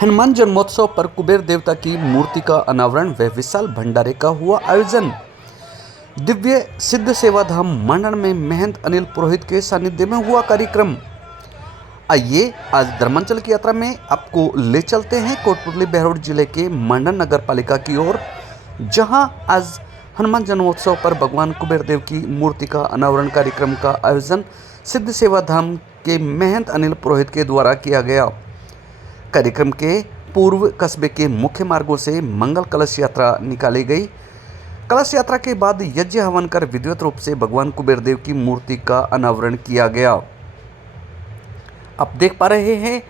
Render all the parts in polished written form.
हनुमान जन्मोत्सव पर कुबेर देवता की मूर्ति का अनावरण व विशाल भंडारे का हुआ आयोजन। दिव्य सिद्ध सेवाधाम मंडन में महंत अनिल पुरोहित के सानिध्य में हुआ कार्यक्रम। आइए आज धर्मांचल की यात्रा में आपको ले चलते हैं कोटपुतली बहरोड जिले के मंडन नगर पालिका की ओर, जहां आज हनुमान जन्मोत्सव पर भगवान कुबेर देव की मूर्ति का अनावरण कार्यक्रम का आयोजन सिद्ध सेवाधाम के महंत अनिल पुरोहित के द्वारा किया गया। कार्यक्रम के पूर्व कस्बे के मुख्य मार्गों से मंगल कलश यात्रा निकाली गई। कलश यात्रा के बाद यज्ञ हवन कर विधिवत रूप से भगवान कुबेर देव की मूर्ति का अनावरण किया गया। आप देख पा रहे हैं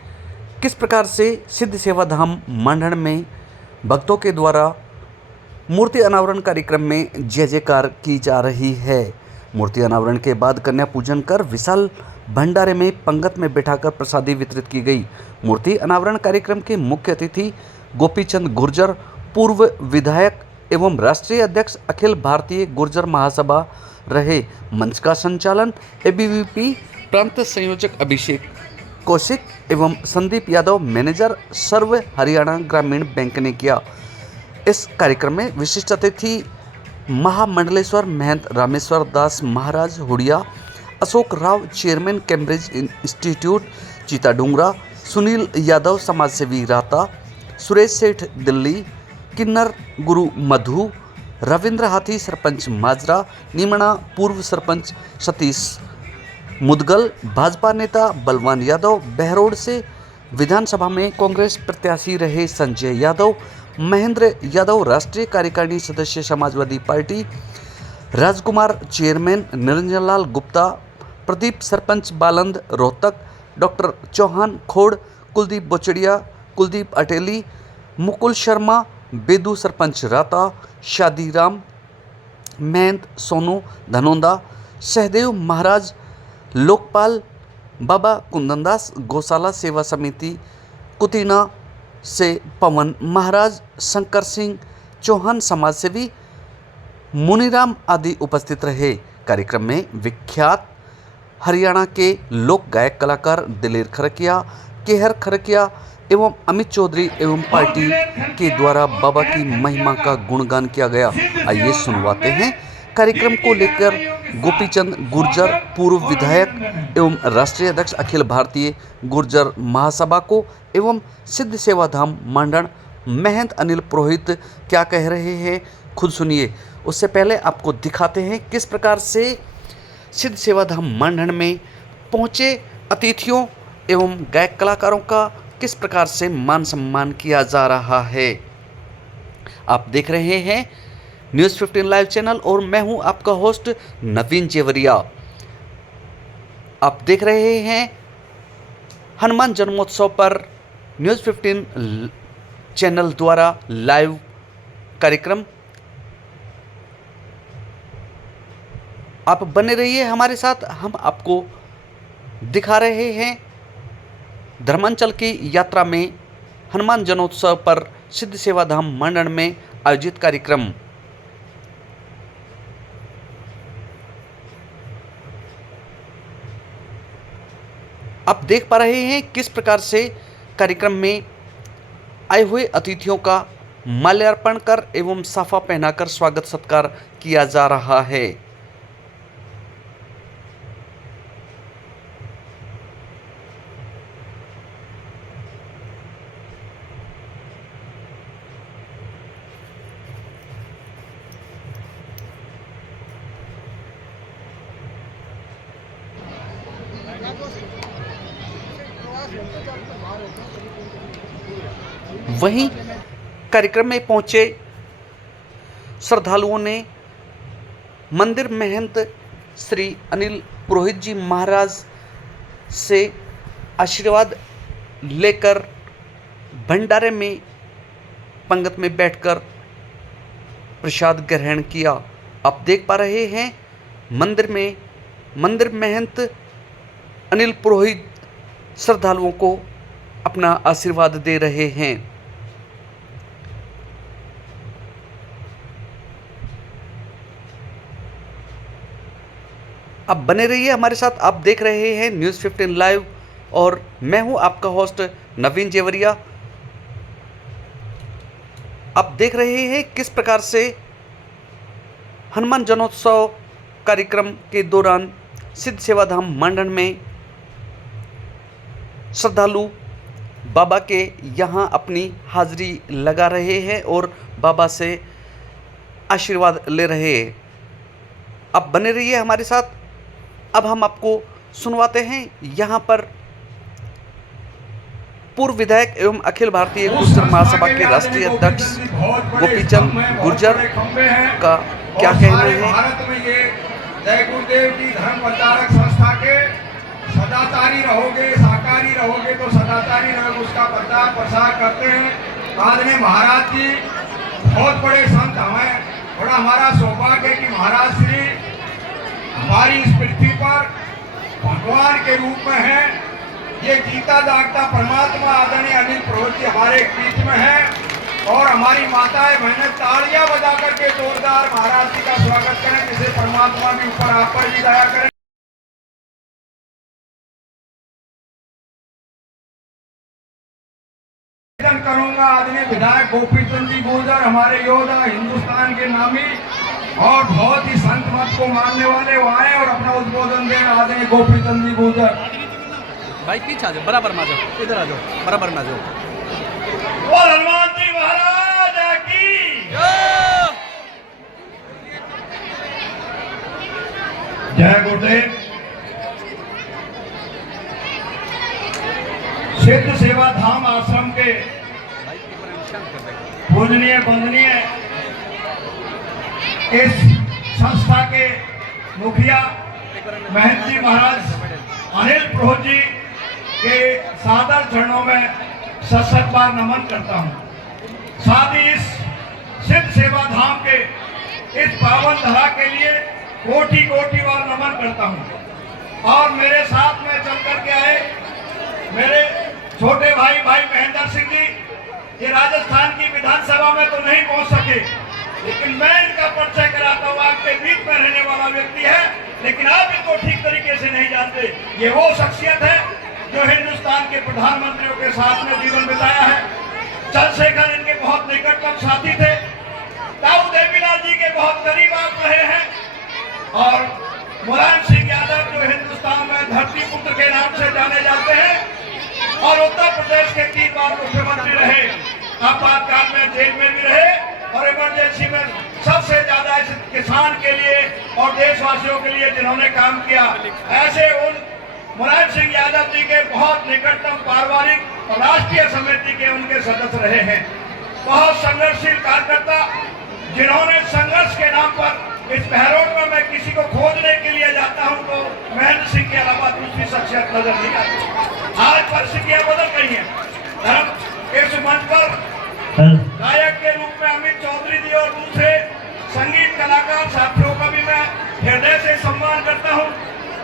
किस प्रकार से सिद्ध सेवाधाम मंडन में भक्तों के द्वारा मूर्ति अनावरण कार्यक्रम में जय जयकार की जा रही है। मूर्ति अनावरण के बाद कन्या पूजन कर विशाल भंडारे में पंगत में बैठाकर प्रसादी वितरित की गई। मूर्ति अनावरण कार्यक्रम के मुख्य अतिथि गोपीचंद गुर्जर, पूर्व विधायक एवं राष्ट्रीय अध्यक्ष अखिल भारतीय गुर्जर महासभा रहे। मंच का संचालन एबीवीपी प्रांत संयोजक अभिषेक कौशिक एवं संदीप यादव, मैनेजर सर्व हरियाणा ग्रामीण बैंक ने किया। इस कार्यक्रम में विशिष्ट अतिथि महामंडलेश्वर महंत Rameshwar Das Maharaj Hudiya, Ashok Rao chairman Cambridge institute Cheeta Doongra, Sunil Yadav समाजसेवी राता, सुरेश सेठ दिल्ली, किन्नर गुरु मधु, रविंद्र हाथी सरपंच माजरा, निमणा पूर्व सरपंच सतीश मुदगल, भाजपा नेता बलवान यादव, बहरोड से विधानसभा में कांग्रेस प्रत्याशी रहे संजय यादव, महेंद्र यादव राष्ट्रीय कार्यकारिणी सदस्य समाजवादी पार्टी, राजकुमार चेयरमैन निरंजन लाल गुप्ता, प्रदीप सरपंच बालंद रोहतक, डॉक्टर चौहान खोड़, कुलदीप बोचड़िया, कुलदीप अटेली, मुकुल शर्मा, बेदू सरपंच राता, शादी राम, महंत सोनू धनोंदा, सहदेव महाराज, लोकपाल, बाबा कुंदनदास, गौशाला सेवा समिति कुतीना से पवन महाराज, शंकर सिंह चौहान समाजसेवी, मुनीराम आदि उपस्थित रहे। कार्यक्रम में विख्यात हरियाणा के लोक गायक कलाकार दिलेर खरकिया, केहर खरकिया एवं अमित चौधरी एवं पार्टी के द्वारा बाबा की महिमा का गुणगान किया गया। आइए सुनवाते हैं कार्यक्रम को लेकर गोपीचंद गुर्जर, पूर्व विधायक एवं राष्ट्रीय अध्यक्ष अखिल भारतीय गुर्जर महासभा को एवं सिद्ध सेवाधाम मंडन महंत अनिल पुरोहित क्या कह रहे हैं, खुद सुनिए। उससे पहले आपको दिखाते हैं किस प्रकार से सिद्ध सेवाधाम मंडन में पहुंचे अतिथियों एवं गायक कलाकारों का किस प्रकार से मान सम्मान किया जा रहा है। आप देख रहे हैं न्यूज़ 15 लाइव चैनल और मैं हूं आपका होस्ट नवीन जेवरिया। आप देख रहे हैं हनुमान जन्मोत्सव पर न्यूज़ 15 चैनल द्वारा लाइव कार्यक्रम। आप बने रहिए हमारे साथ, हम आपको दिखा रहे हैं धर्मांचल की यात्रा में हनुमान जन्मोत्सव पर सिद्ध सेवाधाम मंडन में आयोजित कार्यक्रम। आप देख पा रहे हैं किस प्रकार से कार्यक्रम में आए हुए अतिथियों का माल्यार्पण कर एवं साफा पहनाकर स्वागत सत्कार किया जा रहा है। वहीं कार्यक्रम में पहुंचे श्रद्धालुओं ने मंदिर महंत श्री अनिल पुरोहित जी महाराज से आशीर्वाद लेकर भंडारे में पंगत में बैठकर प्रसाद ग्रहण किया। आप देख पा रहे हैं मंदिर महंत अनिल पुरोहित श्रद्धालुओं को अपना आशीर्वाद दे रहे हैं। आप बने रहिए हमारे साथ, आप देख रहे हैं न्यूज़ 15 लाइव और मैं हूं आपका होस्ट नवीन जेवरिया। आप देख रहे हैं किस प्रकार से हनुमान जन्मोत्सव कार्यक्रम के दौरान सिद्ध सेवाधाम मंडल में श्रद्धालु बाबा के यहाँ अपनी हाजिरी लगा रहे हैं और बाबा से आशीर्वाद ले रहे हैं। अब बने रहिए हमारे साथ। अब हम आपको सुनवाते हैं यहाँ पर पूर्व विधायक एवं अखिल भारतीय गुर्जर महासभा के राष्ट्रीय अध्यक्ष गोपीचंद गुर्जर का क्या कहना है। भारत में ये जय गुरुदेव की धर्म प्रचारक संस्था के सदाचारी रहोगे, शाकाहारी रहोगे तो सदाचारी रहोगे, उसका प्रचार प्रसार करते हैं। आदरणीय महाराज जी बहुत बड़े संत, हमें बड़ा हमारा सौभाग्य है कि महाराज श्री हमारी इस पृथ्वी पर भगवान के रूप में है। ये जीता जागता परमात्मा आदरणीय अनिल पुरोहित जी हमारे बीच में है और हमारी माताएं बहनें तालियां बजा करके जोरदार महाराज जी का स्वागत करें, जिसे परमात्मा भी ऊपर आप पर भी दया करें। करूंगा आदरणीय विधायक गोपीचंद जी गुर्जर, हमारे योद्धा, हिंदुस्तान के नामी और बहुत ही संत मत को मानने वाले वो आए और अपना उद्बोधन दें। आदरणीय गोपीचंद जी गुर्जर भाई पीछे आ जाओ, बराबर में आ जाओ, इधर आ जाओ, बराबर में आ जाओ। बोल हनुमान जी महाराज की जय गुरुदेव। सिद्ध सेवा धाम आश्रम के पूजनीय वंदनीय इस संस्था के मुखिया महंत जी महाराज अनिल पुरोहित जी के सादर चरणों में सत बार नमन करता हूं। साथ ही इस सिद्ध सेवा धाम के इस पावन धरा के लिए कोटि कोटि बार नमन करता हूं। और मेरे साथ में चल करके आए मेरे छोटे भाई महेंद्र सिंह जी, ये राजस्थान की विधानसभा में तो नहीं पहुंच सके, लेकिन मैं इनका परिचय कराता हूँ। आपके बीच में रहने वाला व्यक्ति है, लेकिन आप इनको ठीक तरीके से नहीं जानते। ये वो शख्सियत है जो हिंदुस्तान के प्रधानमंत्रियों के साथ में जीवन बिताया है। चंद्रशेखर इनके बहुत निकटतम साथी थे। दाऊ देवीलाल जी के बहुत करीब आप रहे हैं। और मुलायम सिंह यादव जो हिंदुस्तान में धरती पुत्र के नाम से जाने जाते हैं और उत्तर प्रदेश के 3 बार मुख्यमंत्री रहे, आपातकाल में जेल में भी रहे और इमरजेंसी में सबसे ज्यादा इस किसान के लिए और देशवासियों के लिए जिन्होंने काम किया, ऐसे उन मुलायम सिंह यादव जी के बहुत निकटतम पारिवारिक और राष्ट्रीय समिति के उनके सदस्य रहे हैं। बहुत संघर्षशील कार्यकर्ता जिन्होंने संघर्ष के नाम पर इस बहरोड में मैं किसी को खोजने के लिए जाता हूं तो महेंद्र सिंह के अलावा दूसरी शख्सियत नजर नहीं आती। आज परिस्थितियां बदल गई हैं। धर्म इस मंच पर गायक के रूप में अमित चौधरी जी और दूसरे संगीत कलाकार साथियों का भी मैं हृदय से सम्मान करता हूं।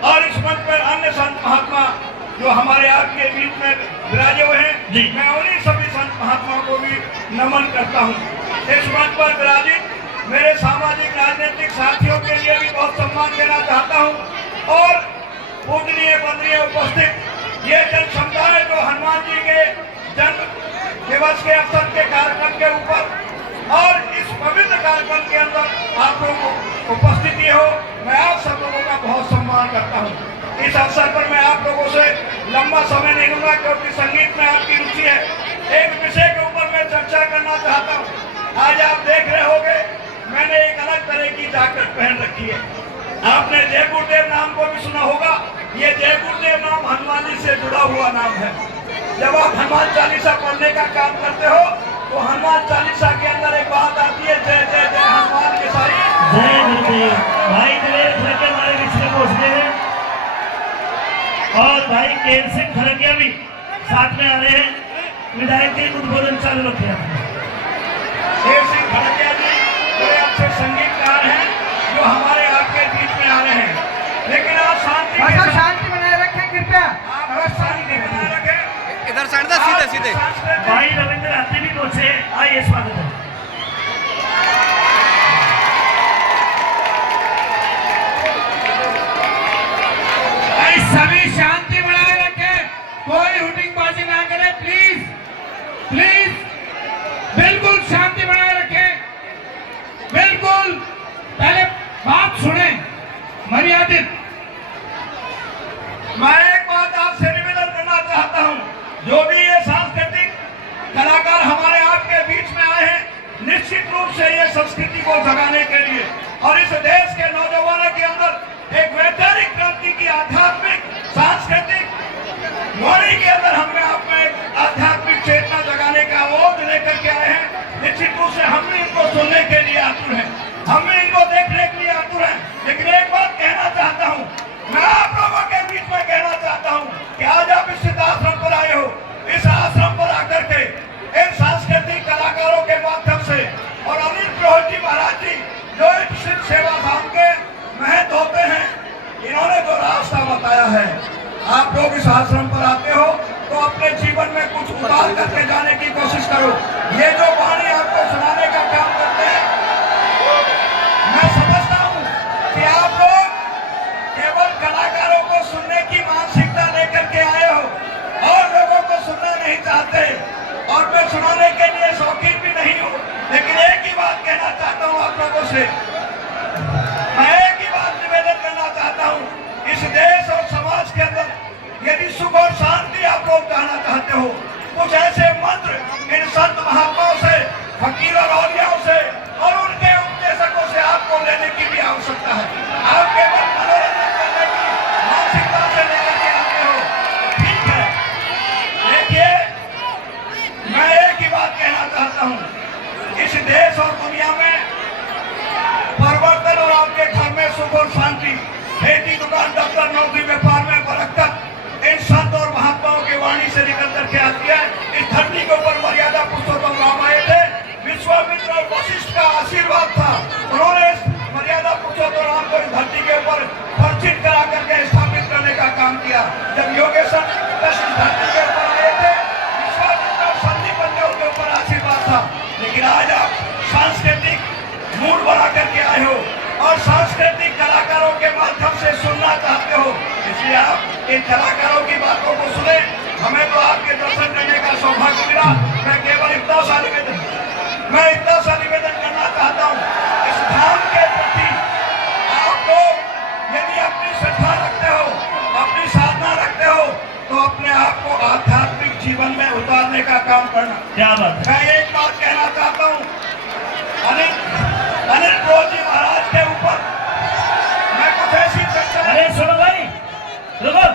और इस मंच पर अन्य संत महात्मा जो हमारे आपके बीच में विराजे हुए हैं, मैं उन्हीं सभी संत महात्माओं को भी नमन करता हूं। इस मंच पर विराजित मेरे सामाजिक राजनीतिक साथियों के लिए भी बहुत सम्मान देना चाहता हूं। और पूजनीय वंदनीय उपस्थित ये जन समुदाय जो हनुमान जी के जन्म दिवस के अवसर के कार्यक्रम के ऊपर और इस पवित्र कार्यक्रम के अंदर आप लोगों को उपस्थिति हो, मैं आप सब लोगों का बहुत सम्मान करता हूं। इस अवसर पर मैं आप लोगों से लंबा समय नहीं लूंगा क्योंकि संगीत में आपकी रुचि है। एक विषय के ऊपर मैं चर्चा करना चाहता हूं। आज आप देख रहे होंगे मैंने एक अलग तरह की जैकेट पहन रखी है। आपने जय गुरुदेव नाम को भी सुना होगा। ये जय गुरुदेव नाम हनुमान जी से जुड़ा हुआ नाम है। जब आप हनुमान चालीसा पढ़ने का काम करते हो तो हनुमान चालीसा के अंदर एक बात आती है, जय जय जय हनुमान के साई जय गुरुदेव। भाई दिलेश खड़गे हमारे बीच में पहुंचते हैं और भाई केल सिंह खड़गिया भी साथ में आ रहे हैं। विधायक जी उद्बोधन चालू रखिए। केल सिंह खड़गिया जी बड़े अच्छे संगीतकार हैं जो हमारे आपके बीच में आ रहे हैं, लेकिन आप शांति बनाए रखें कृपया। आप शांति बनाए रखें। इधर साइड से सीधे सीधे भाई रविंद्र हाथी भी पहुंचे, आइए स्वागत है। सभी शांति बनाए रखें, कोई हुटिंगबाजी ना करे, प्लीज प्लीज बिल्कुल शांति बनाए मर्यादित। मैं एक बात आपसे निवेदन करना चाहता हूं, जो भी ये सांस्कृतिक कलाकार हमारे आपके बीच में आए हैं, निश्चित रूप से ये संस्कृति को जगाने के लिए और इस देश के नौजवानों के अंदर एक वैचारिक क्रांति की आध्यात्मिक सांस्कृतिक वाणी के अंदर हमने आप में एक आध्यात्मिक चेतना जगाने का अवोध लेकर के आए हैं। निश्चित रूप से हम भी इनको सुनने के लिए आतुर हैं, हम भी इनको देखने के लिए आतुर हैं। लेकिन एक बात कहना चाहता हूँ, मैं आप लोगों के बीच में कहना चाहता हूँ कि आज आप इस सिद्ध आश्रम पर आए हो, इस आश्रम पर आकर के इन सांस्कृतिक कलाकारों के माध्यम से और अनिल पुरोहित जी महाराज जी जो एक सिद्ध सेवा धाम के महंत होते हैं, इन्होंने जो रास्ता बताया है, आप लोग इस आश्रम पर आते हो तो अपने जीवन में कुछ उतार करके जाने की कोशिश करो। ये जो वाणी आपको सुनाने का काम करते हैं, मैं समझता हूँ कि आप लोग केवल कलाकारों को सुनने की मानसिकता लेकर के आए हो और लोगों को सुनना नहीं चाहते, और मैं सुनाने के लिए शौकीन भी नहीं हूँ। लेकिन एक ही बात कहना चाहता हूँ आप लोगों से, मैं एक ही बात निवेदन करना चाहता हूँ, इस देश और समाज के अंदर यदि सुख और शांति आप लोग चाहना चाहते हो, कुछ ऐसे मंत्र इन संत महात्माओं से, फकीर और औलियाओं से और उनके उपदेशकों से आपको लेने की भी आवश्यकता है। आप केवल मनोरंजन करने की मानसिकता से लेकर के आते हो, ठीक है। देखिए, मैं एक ही बात कहना चाहता हूँ, इस देश और दुनिया में परिवर्तन और आपके घर में सुख और शांति, खेती दुकान दफ्तर नौकरी व्यापार में बरकत इन संत और महात्माओं की वाणी से निकल करके आती है। इस धरती के ऊपर मर्यादा पुरुषोत्तम राम आए थे, विश्वामित्र और वशिष्ठ का आशीर्वाद था, उन्होंने इस मर्यादा पुरुषोत्तम राम को इस धरती के ऊपर परिचित करा करके स्थापित करने का काम किया। जब योगेश्वर इस धरती के ऊपर आए थे, विश्वामित्र और संदीपन का उनके ऊपर आशीर्वाद था। लेकिन आज आप सांस्कृतिक मूड बना करके आए हो और सांस्कृतिक कलाकारों के माध्यम से सुनना चाहते हो, इसलिए आप इन कलाकारों की बातों को सुने। हमें तो आपके दर्शन करने का सौभाग्य मिला। मैं केवल इतना सा निवेदन करना चाहता हूँ, इस धाम के प्रति आप लोग यदि अपनी श्रद्धा रखते हो, अपनी साधना रखते हो, तो अपने आप को आध्यात्मिक जीवन में उतारने का काम करना। क्या बात है? मैं एक बात कहना चाहता हूँ, अनिल पुरोहित जी महाराज के ऊपर मैं कुछ ऐसी चर्चा, अरे सुनो भाई, रुको।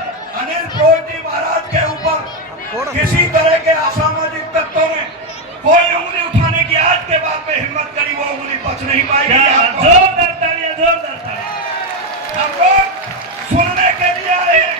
अनिल पुरोहित जी महाराज के ऊपर किसी तरह के असामाजिक तत्वों ने कोई उंगली उठाने की आज के बाद में हिम्मत करी, वो उंगली बच नहीं पाएगी। जोरदार तालियां, जोरदार तालियां। हम लोग सुनने के लिए आए हैं,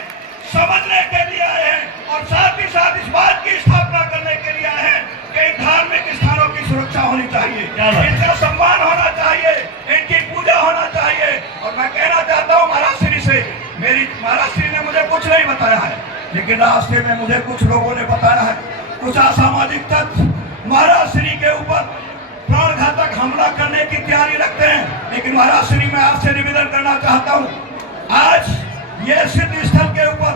समझने के लिए आए हैं और साथ ही साथ इस बात की स्थापना करने के लिए आए हैं कि इन धार्मिक स्थानों की सुरक्षा होनी चाहिए, इनका सम्मान होना चाहिए, इनकी पूजा होना चाहिए। और मैं कहना चाहता हूँ महाराज श्री से, मेरी महाराज श्री ने मुझे कुछ नहीं बताया है, लेकिन रास्ते में मुझे कुछ लोगों ने बताया है, कुछ असामाजिक तत्व महाराज श्री के ऊपर प्राणघातक हमला करने की तैयारी रखते हैं। लेकिन महाराज श्री, मैं आपसे निवेदन करना चाहता हूँ, आज ये सिद्ध स्थल के ऊपर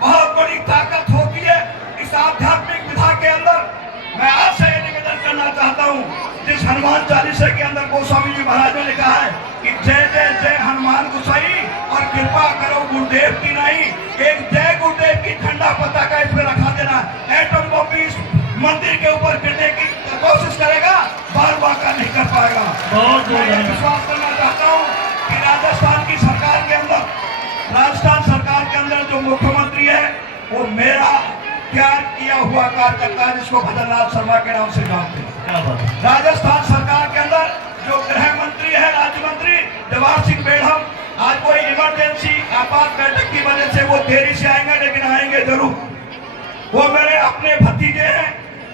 बहुत बड़ी ताकत होती है। इस आध्यात्मिक विधा के अंदर मैं आपसे ये निवेदन करना चाहता हूँ, जिस हनुमान चालीसा के अंदर गोस्वामी जी महाराज ने कहा है कि जय जय जय हनुमान गोसाई और कृपा करो गुरुदेव की नहीं, एक जय गुरुदेव की ठंडा पताका इस पे रखा देना। एटम बम भी इस मंदिर के ऊपर गिरने की कोशिश करेगा, बार बार नहीं कर पाएगा। मैं ये विश्वास करना चाहता हूँ कि राजस्थान सरकार के अंदर जो मुख्यमंत्री है वो मेरा प्यार किया हुआ कार्यकर्ता है, जिसको भद्रनाथ शर्मा के नाम से जानते हैं। राजस्थान सरकार के अंदर जो गृह मंत्री है, राज्य मंत्री जवाहर सिंह बेढ़म, आज कोई इमरजेंसी आपात बैठक की वजह से वो देरी से आएंगे, लेकिन आएंगे जरूर। वो मेरे अपने भतीजे हैं।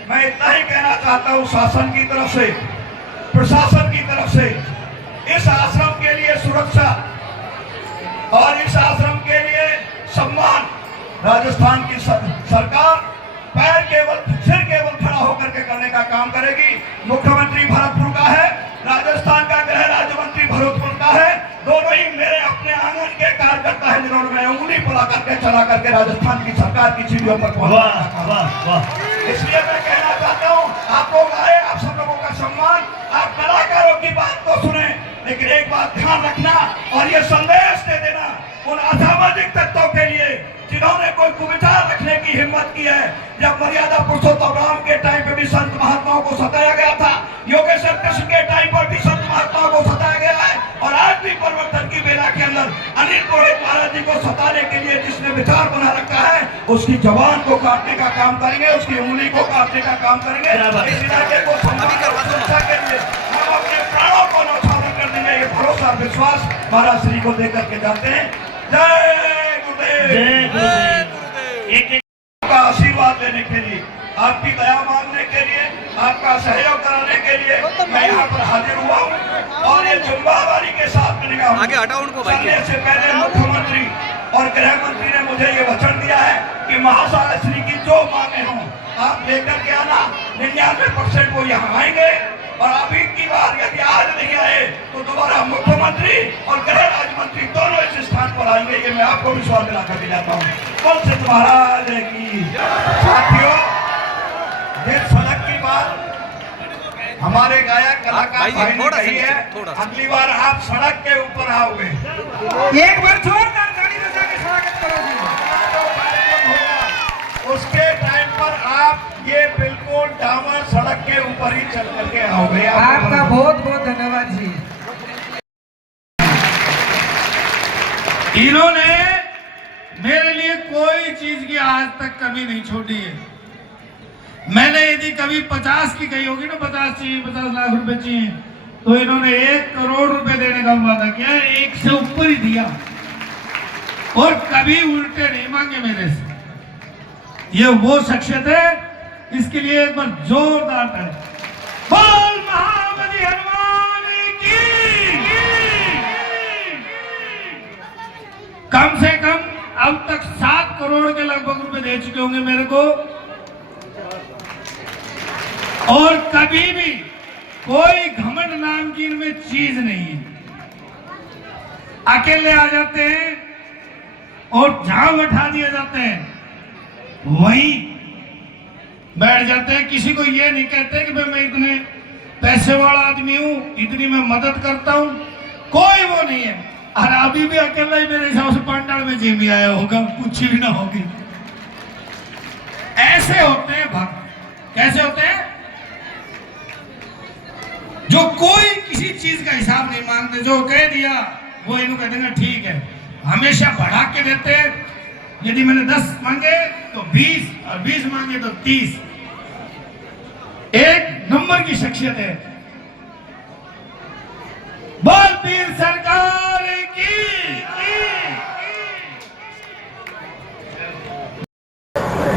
मैं इतना ही कहना चाहता हूँ शासन की तरफ से, प्रशासन की तरफ से, इस आश्रम के लिए सुरक्षा और इस आश्रम के लिए सम्मान राजस्थान की सरकार सिर केवल खड़ा होकर के करने का काम करेगी। मुख्यमंत्री भरतपुर का है, राजस्थान का गृह राज्य मंत्री भरतपुर का है, दोनों ही मेरे अपने आंगन के कार्यकर्ता है, जिन्होंने मैं उंगली पड़ा करके चला करके राजस्थान की सरकार की सीढ़ियों पर पहुंचा। इसलिए मैं कहना चाहता हूँ, आप लोग आए, आप सब लोगों का सम्मान, आप कलाकारों की बात को सुने, लेकिन एक बात ध्यान रखना और ये संदेश कुविचार रखने की हिम्मत की है। जब मर्यादा पुरुषोत्तम राम के टाइम पे भी संत महात्माओं को सताया गया था, योगेश्वर कृष्ण के टाइम पर भी संत महात्माओं को सताया गया है, और आज भी परिवर्तन की बेला के अंदर अनिल पुरोहित महाराज जी को सताने के लिए जिसने विचार बना रखा है, उसकी जबान को काटने का काम करेंगे, उसकी उंगली को काटने का काम करेंगे। इस इलाके को सुरक्षा के लिए हम अपने प्राणों को न्यौछावर कर देंगे, ये भरोसा विश्वास महाराज श्री को देकर के जाते हैं। जय गुरुदेव। आपका आशीर्वाद लेने के लिए, आपकी दया मांगने के लिए, आपका सहयोग कराने के लिए मैं यहाँ पर हाजिर हुआ हूँ, और ये जिम्मेदारी के साथ मैंने कहा आगे हटाओ उनको। चलने से पहले मुख्यमंत्री और गृह मंत्री ने मुझे ये वचन दिया है कि महाशय श्री की जो मांगे हों आप लेकर के आना। 99% वो यहाँ आएंगे, और अभी की बार यदि आज नहीं आए तो दोबारा मुख्यमंत्री और गृह राज्य मंत्री दोनों इस स्थान पर आएंगे। ये मैं आपको विश्वास दिला कर जाता हूँ। बोल सिद्ध महाराज की। साथियों, ये सड़क की बात हमारे गायक कलाकार भाई ने कही है, अगली बार आप सड़क के ऊपर आओगे, एक बार जोरदार ताली बजा के स्वागत करोगे। उसके टाइम पर आप ये बिल्कुल डामर सड़क के ऊपर ही चल करके आओगे। आपका बहुत बहुत धन्यवाद जी। इन्होंने मेरे लिए कोई चीज की आज तक कमी नहीं छोड़ी है। मैंने यदि कभी 50 की कही होगी ना, 50 चाहिए, 50 लाख रुपए चाहिए, तो इन्होंने 1 करोड़ रुपए देने का वादा किया, 1 से ऊपर ही दिया, और कभी उल्टे नहीं मांगे मेरे से। ये वो शख्सियत है, इसके लिए एक बार जोरदार ताली। बोल महाबली हनुमान की। कम से कम अब तक 7 करोड़ के लगभग रुपए दे चुके होंगे मेरे को, और कभी भी कोई घमंड नाम की इनमें चीज नहीं है। अकेले आ जाते हैं और जहां बैठा दिए जाते हैं वहीं बैठ जाते हैं। किसी को ये नहीं कहते कि भाई मैं इतने पैसे वाला आदमी हूं, इतनी मैं मदद करता हूं, कोई वो नहीं है। और अभी भी अकेला ही मेरे हिसाब से पांडाल में जिमी आया होगा, कुछ भी ना होगी। ऐसे होते हैं भक्त। कैसे होते हैं? जो कोई किसी चीज का हिसाब नहीं मांगते, जो कह दिया वो इन्हों कह देंगे ठीक है। हमेशा बढ़ा के देते हैं। यदि मैंने 10 मांगे तो 20, और 20 मांगे तो 30। एक नंबर की शख्सियत है। बोल पीर सरकार की।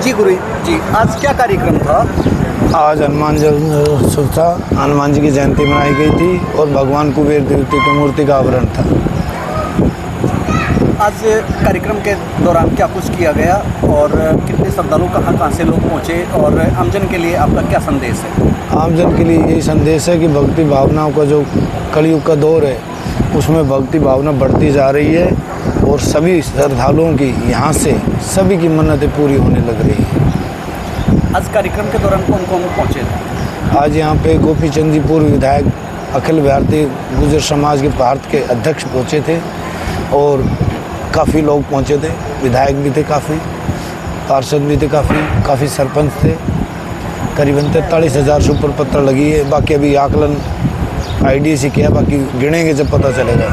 जी गुरु जी, आज क्या कार्यक्रम था? आज हनुमान जयंती था, हनुमान जी की जयंती मनाई गई थी, और भगवान कुबेर देवता की मूर्ति का आवरण था। आज कार्यक्रम के दौरान क्या कुछ किया गया, और कितने श्रद्धालु कहाँ से लोग पहुँचे, और आमजन के लिए आपका क्या संदेश है? आमजन के लिए यही संदेश है कि भक्ति भावनाओं का जो कलयुग का दौर है, उसमें भक्ति भावना बढ़ती जा रही है, और सभी श्रद्धालुओं की यहाँ से सभी की मन्नतें पूरी होने लग रही है। आज कार्यक्रम के दौरान कौन कौन पहुँचे? आज यहाँ पे गोपी चंद जी पूर्व विधायक, अखिल भारतीय गुर्जर समाज के भारत के अध्यक्ष पहुँचे थे, और काफ़ी लोग पहुँचे थे, विधायक भी थे, काफ़ी पार्षद भी थे, काफ़ी सरपंच थे। करीबन 43,000 से ऊपर पत्र लगी है। बाकी अभी आकलन आईडी से किया, बाकी गिनेंगे जब पता चलेगा।